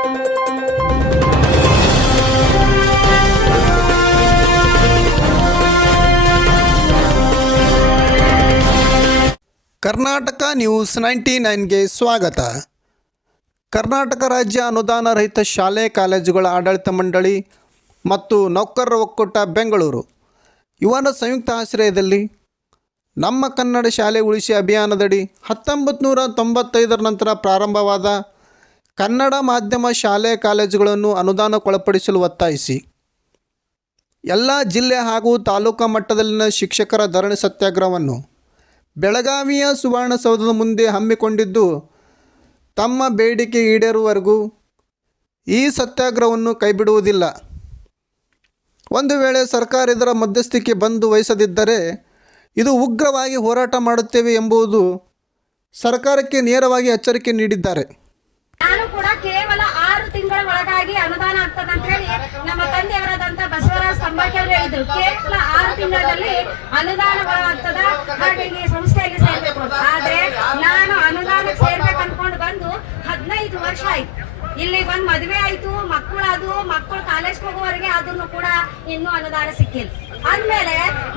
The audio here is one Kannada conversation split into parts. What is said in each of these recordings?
ಕರ್ನಾಟಕ ನ್ಯೂಸ್ 99ಗೆ ಸ್ವಾಗತ. ಕರ್ನಾಟಕ ರಾಜ್ಯ ಅನುದಾನ ರಹಿತ ಶಾಲೆ ಕಾಲೇಜುಗಳ ಆಡಳಿತ ಮಂಡಳಿ ಮತ್ತು ನೌಕರರ ಒಕ್ಕೂಟ ಬೆಂಗಳೂರು ಇವರ ಸಂಯುಕ್ತ ಆಶ್ರಯದಲ್ಲಿ ನಮ್ಮ ಕನ್ನಡ ಶಾಲೆ ಉಳಿಸಿ ಅಭಿಯಾನದಡಿ 1995 ನಂತರ ಪ್ರಾರಂಭವಾದ ಕನ್ನಡ ಮಾಧ್ಯಮ ಶಾಲೆ ಕಾಲೇಜುಗಳನ್ನು ಅನುದಾನಕ್ಕೊಳಪಡಿಸಲು ಒತ್ತಾಯಿಸಿ ಎಲ್ಲ ಜಿಲ್ಲೆ ಹಾಗೂ ತಾಲೂಕಾ ಮಟ್ಟದಲ್ಲಿನ ಶಿಕ್ಷಕರ ಧರಣಿ ಸತ್ಯಾಗ್ರಹವನ್ನು ಬೆಳಗಾವಿಯ ಸುವರ್ಣಸೌಧದ ಮುಂದೆ ಹಮ್ಮಿಕೊಂಡಿದ್ದು, ತಮ್ಮ ಬೇಡಿಕೆ ಈಡೇರುವವರೆಗೂ ಈ ಸತ್ಯಾಗ್ರಹವನ್ನು ಕೈಬಿಡುವುದಿಲ್ಲ. ಒಂದು ವೇಳೆ ಸರ್ಕಾರ ಇದರ ಮಧ್ಯಸ್ಥಿಕೆ ಬಂದು ವಹಿಸದಿದ್ದರೆ ಇದು ಉಗ್ರವಾಗಿ ಹೋರಾಟ ಮಾಡುತ್ತೇವೆ ಎಂಬುದು ಸರ್ಕಾರಕ್ಕೆ ನೇರವಾಗಿ ಎಚ್ಚರಿಕೆ ನೀಡಿದ್ದಾರೆ. ನಾನು ಕೂಡ ಕೇವಲ 6 ತಿಂಗಳ ಒಳಗಾಗಿ ಅನುದಾನ ಆಗ್ತದೆ ಅಂತ ಹೇಳಿ ನಮ್ಮ ತಂದೆಯವರಾದಂತ ಬಸವರಾಜ ಸಂಬಾಕಿ ಅವರು ಹೇಳಿದ್ರು. ಕೇವಲ 6 ತಿಂಗಳಲ್ಲಿ ಅನುದಾನ ಆಗ್ತದ, ಹಾಗಾಗಿ ಸಂಸ್ಥೆಯಲ್ಲಿ ಸೇರ್ಬೇಕು. ಆದ್ರೆ ನಾನು ಅನುದಾನಕ್ಕೆ ಸೇರ್ಬೇಕು ಅನ್ಕೊಂಡು ಬಂದು 15 ವರ್ಷ ಆಯ್ತು. ಇಲ್ಲಿ ಬಂದ್ ಮದುವೆ ಆಯ್ತು, ಮಕ್ಕಳು ಕಾಲೇಜ್ ಹೋಗುವವರೆಗೆ ಅದನ್ನು ಕೂಡ ಇನ್ನೂ ಅನುದಾನ ಸಿಕ್ಕಿಲ್ಲ. ಅಂದ್ಮೇಲೆ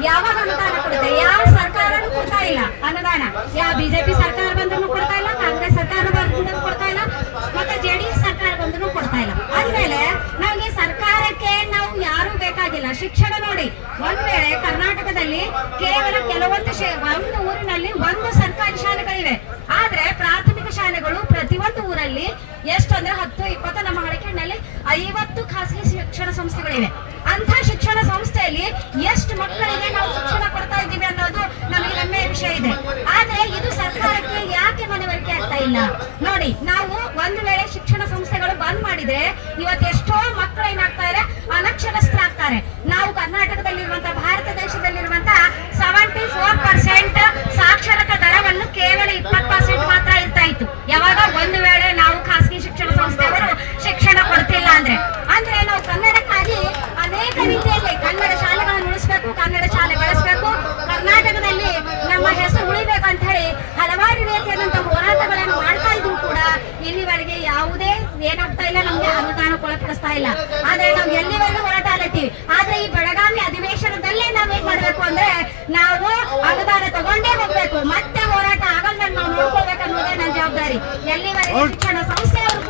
ಯಾವಾಗ ಅನುದಾನ ಕೊಡುತ್ತೆ? ಯಾವ ಸರ್ಕಾರನೂ ಕೊಡ್ತಾ ಇಲ್ಲ ಅನುದಾನ. ಯಾವ ಬಿಜೆಪಿ ಸರ್ಕಾರ ಬಂದ್ರು ಕೊಡ್ತಾ ಇಲ್ಲ, ಕಾಂಗ್ರೆಸ್ ಸರ್ಕಾರ ಬಂದ್ರು ಕೊಡ್ತಾ ಇಲ್ಲ, ಮತ್ತೆ JDS ಸರ್ಕಾರ ಬಂದ್ರು ಕೊಡ್ತಾ ಇಲ್ಲ. ಅಂದ್ಮೇಲೆ ನಮ್ಗೆ ಸರ್ಕಾರಕ್ಕೆ ನಾವು ಯಾರು ಬೇಕಾಗಿಲ್ಲ. ಶಿಕ್ಷಣ ನೋಡಿ, ಒಂದ್ ವೇಳೆ ಕರ್ನಾಟಕದಲ್ಲಿ ಕೇವಲ ಕೆಲವೊಂದು ಒಂದು ಊರಿನಲ್ಲಿ 1 ಸರ್ಕಾರಿ ಶಾಲೆಗಳಿವೆ. ಆದ್ರೆ ಪ್ರಾಥಮಿಕ ಶಾಲೆಗಳು ಪ್ರತಿಯೊಂದು ಊರಲ್ಲಿ ಎಷ್ಟು ಅಂದ್ರೆ 10-20, ನಮ್ಮ ಹಳಕೆನಲ್ಲಿ 50 ಖಾಸಗಿ ಶಿಕ್ಷಣ ಸಂಸ್ಥೆಗಳಿವೆ. ಅಂತ ಶಿಕ್ಷಣ ಸಂಸ್ಥೆಯಲ್ಲಿ ಎಷ್ಟು ಮಕ್ಕಳಿಗೆ ನಾವು ಶಿಕ್ಷಣ ಕೊಡ್ತಾ ಇದ್ದೀವಿ ಅನ್ನೋದು ನಮಗೆ ಹೆಮ್ಮೆಯ ವಿಷಯ ಇದೆ. ಆದ್ರೆ ಇದು ಸರ್ಕಾರಕ್ಕೆ ಯಾಕೆ ಮನವರಿಕೆ ಆಗ್ತಾ ಇಲ್ಲ ನೋಡಿ. ನಾವು ಒಂದು ವೇಳೆ ಶಿಕ್ಷಣ ಸಂಸ್ಥೆಗಳು ಬಂದ್ ಮಾಡಿದ್ರೆ ಇವತ್ತು ಎಷ್ಟೋ ಮಕ್ಕಳು ಏನಾಗ್ತಾ ಇದೆ, ಅನಕ್ಷರಸ್ಥರಾಗ್ತಾರೆ. ನಾವು ಕರ್ನಾಟಕದಲ್ಲಿರುವಂತಹ, ಭಾರತ ದೇಶದಲ್ಲಿರುವಂತಹ 74% ಸಾಕ್ಷರತಾ ದರವನ್ನು ಕೇವಲ 20% ಮಾತ್ರ ಇರ್ತಾ ಇತ್ತು. ಯಾವಾಗ ಒಂದು ವೇಳೆ ನಾವು ಖಾಸಗಿ ಶಿಕ್ಷಣ ಸಂಸ್ಥೆಯವರು ಶಿಕ್ಷಣ ಕೊಡ್ತಿಲ್ಲ ಅಂದ್ರೆ ನಾವು ಕನ್ನಡಕ್ಕಾಗಿ ಅನೇಕ ರೀತಿಯಲ್ಲಿ ಕನ್ನಡ ಶಾಲೆಗಳನ್ನು ಉಳಿಸಬೇಕು, ಕನ್ನಡ ಶಾಲೆ ಬೆಳೆಸಬೇಕು, ಕರ್ನಾಟಕದಲ್ಲಿ ನಮ್ಮ ಹೆಸರು ಉಳಿಬೇಕು ಅಂತ ಹೇಳಿ ಹಲವಾರು ರೀತಿಯಾದಂತಹ ಹೋರಾಟಗಳನ್ನು ಮಾಡ್ತಾ ಇದ್ರು ಕೂಡ ಇಲ್ಲಿವರೆಗೆ ಯಾವುದೇ ಏನಾಗ್ತಾ ಇಲ್ಲ, ನಮ್ಗೆ ಅನುದಾನಕ್ಕೊಳಪಡಿಸ್ತಾ ಇಲ್ಲ. ಆದ್ರೆ ನಾವು ಎಲ್ಲಿವರೆಗೂ ಹೋರಾಟ ಆಲತ್ತೀವಿ. ಆದ್ರೆ ಈ ಬೆಳಗಾವಿ ಅಧಿವೇಶನದಲ್ಲೇ ನಾವ್ ಏನ್ ಮಾಡ್ಬೇಕು ಅಂದ್ರೆ ನಾವು ಅನುದಾನ ತಗೊಂಡೇ ಹೋಗ್ಬೇಕು. ಮತ್ತೆ ಹೋರಾಟ ಆಗಲ್ಲ, ನಾವು ನೋಡ್ಕೊಳ್ಬೇಕು ಅನ್ನೋದೇ ನನ್ನ ಜವಾಬ್ದಾರಿ. ಎಲ್ಲಿವರೆಗೆ ಶಿಕ್ಷಣ ಸಂಸ್ಥೆಯವರು